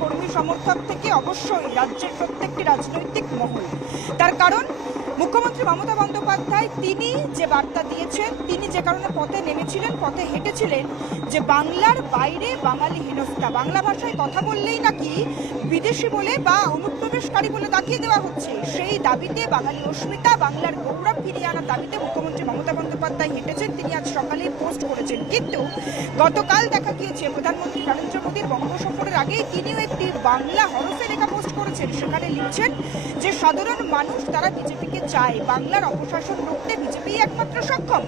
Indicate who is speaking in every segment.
Speaker 1: কর্মী সমর্থক থেকে অবশ্যই রাজ্যের প্রত্যেকটি রাজনৈতিক মহল। তার কারণ মুখ্যমন্ত্রী মমতা বন্দ্যোপাধ্যায় তিনি যে বার্তা দিয়েছেন, তিনি যে কারণে পথে নেমেছিলেন, পথে হেঁটেছিলেন, যে বাংলার বাইরে বাঙালি হেনস্থা, বাংলা ভাষায় কথা বললেই নাকি বিদেশি বলে বা অনুপ্রবেশকারী বলে দাখিয়ে দেওয়া হচ্ছে। সেই দাবিতে বাঙালি অস্মিতা বাংলার গৌরব ফিরিয়ে আনার দাবিতে মুখ্যমন্ত্রী মমতা বন্দ্যোপাধ্যায় হেঁটেছেন, তিনি আজ সকালে পোস্ট করেছেন। কিন্তু গতকাল দেখা গিয়েছে, প্রধানমন্ত্রী নরেন্দ্র মোদীর বঙ্গ আগেই তিনিও একটি বাংলা হরফে লেখা পোস্ট করেছেন। সেখানে লিখছেন যে, সাধারণ মানুষ তারা বিজেপিকে চায়। বাংলার অপশাসন রুখতে বিজেপি একমাত্র সক্ষম।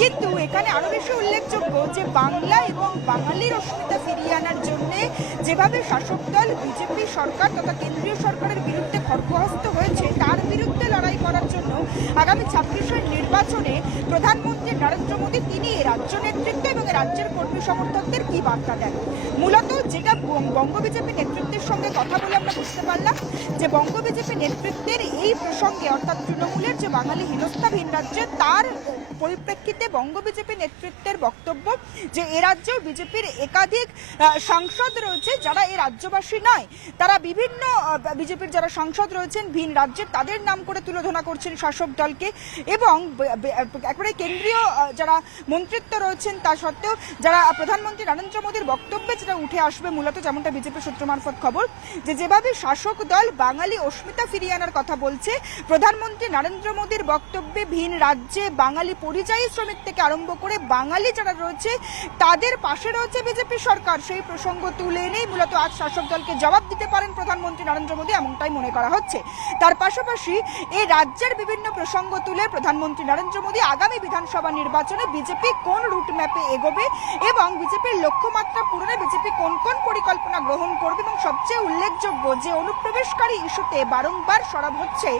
Speaker 1: কিন্তু এখানে আরও বেশি উল্লেখযোগ্য যে, বাংলা এবং বাঙালির অসুবিধা ফিরিয়ে আনার জন্য যেভাবে শাসক দল, বিজেপি সরকার তথা কেন্দ্রীয় সরকারের বিরুদ্ধে খড়গহস্ত হয়েছে, তার বিরুদ্ধে লড়াই করার জন্য আগামী ছাব্বিশের নির্বাচনে প্রধানমন্ত্রী নরেন্দ্র মোদী, তিনি রাজ্য নেতৃত্ব এবং রাজ্যের কর্মী সমর্থকদের কি বার্তা দেন? মূলত যেটা বঙ্গ বিজেপি নেতৃত্বের সঙ্গে কথা বলে আমরা বুঝতে পারলাম যে বঙ্গ বিজেপি নেতৃত্বের এই প্রসঙ্গে অর্থাৎ তৃণমূলের যে বাঙালি হিনস্থা ভিন রাজ্যে, তার পরিপ্রেক্ষিতে বঙ্গ বিজেপি নেতৃত্বের বক্তব্য যে এ রাজ্যেও বিজেপির একাধিক সাংসদ রয়েছে যারা এ রাজ্যবাসী নয়, তারা বিভিন্ন বিজেপির যারা সাংসদ রয়েছেন ভিন রাজ্যের তাদের নাম করে তুলোধনা করছেন শাসক দলকে এবং একেবারে কেন্দ্রীয় যারা মন্ত্রিত্ব রয়েছেন তা সত্ত্বেও যারা প্রধানমন্ত্রী নরেন্দ্র মোদীর বক্তব্যে যেটা উঠে আসবে মূলত যেমনটা বিজেপি সূত্র মারফত খবর, যে যেভাবে শাসক দল বাঙালি অস্মিতা ফিরিয়ে আনার কথা বলছে, প্রধানমন্ত্রী নরেন্দ্র মোদীর বক্তব্যে ভিন রাজ্যে বাঙালি পরিযায়ী শ্রমিক থেকে আরম্ভ করে বাঙালি যারা রয়েছে, তাদের পাশে রয়েছে বিজেপি সরকার। সেই প্রসঙ্গ তুলে এনেই মূলত আজ শাসক দলকে জবাব দিতে পারেন প্রধানমন্ত্রী নরেন্দ্র মোদী, এমনটাই মনে করা হচ্ছে। তার পাশাপাশি এই রাজ্যের বিভিন্ন প্রসঙ্গ তুলে প্রধানমন্ত্রী নরেন্দ্র মোদী আগামী বিধানসভা নির্বাচনে বিজেপি কোন রুট ম্যাপে এগোবে এবং বিজেপির লক্ষ্যমাত্রা পূরণে বিজেপি কোন কোন পরিকল্পনা গ্রহণ করবে এবং সবচেয়ে উল্লেখযোগ্য যে অনুপ্রবেশকারী ইস্যুতে বারংবার সরব হচ্ছে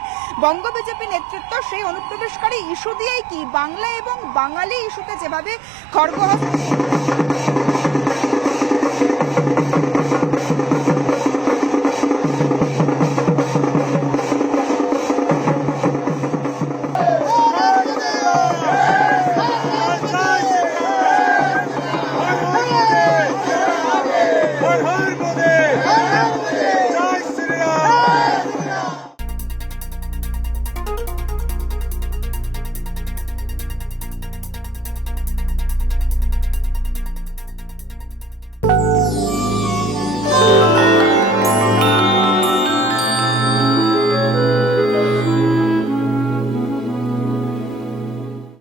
Speaker 1: বঙ্গ বিজেপি নেতৃত্ব, সেই অনুপ্রবেশকারী ইস্যু দিয়েই কি বাংলা এবং বাঙালি ইস্যুতে যেভাবে খড়গহস্ত